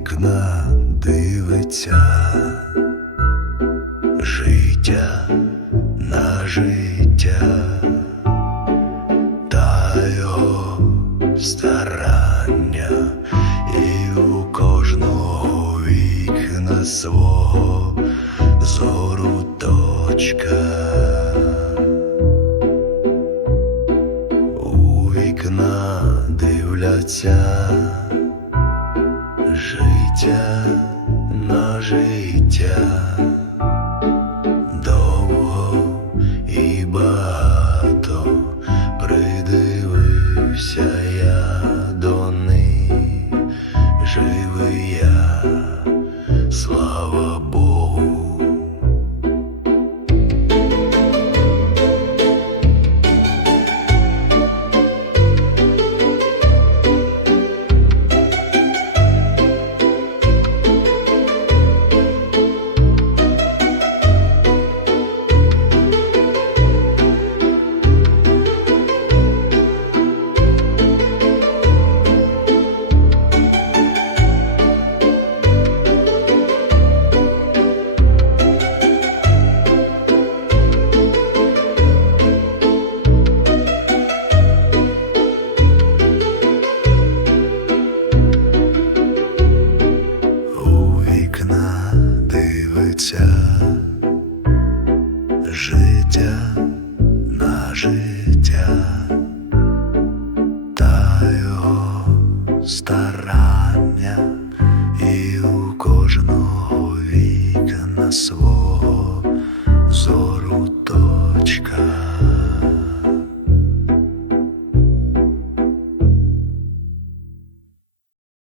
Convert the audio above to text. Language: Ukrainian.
вікна дивиться, життя на життя, та його старання, і у кожного вікна свого зору точка. У вікна дивляться життя, на життя довго і багато придивився я до них, живий я. життя на життя та його старання і у кожного вікна свого зору.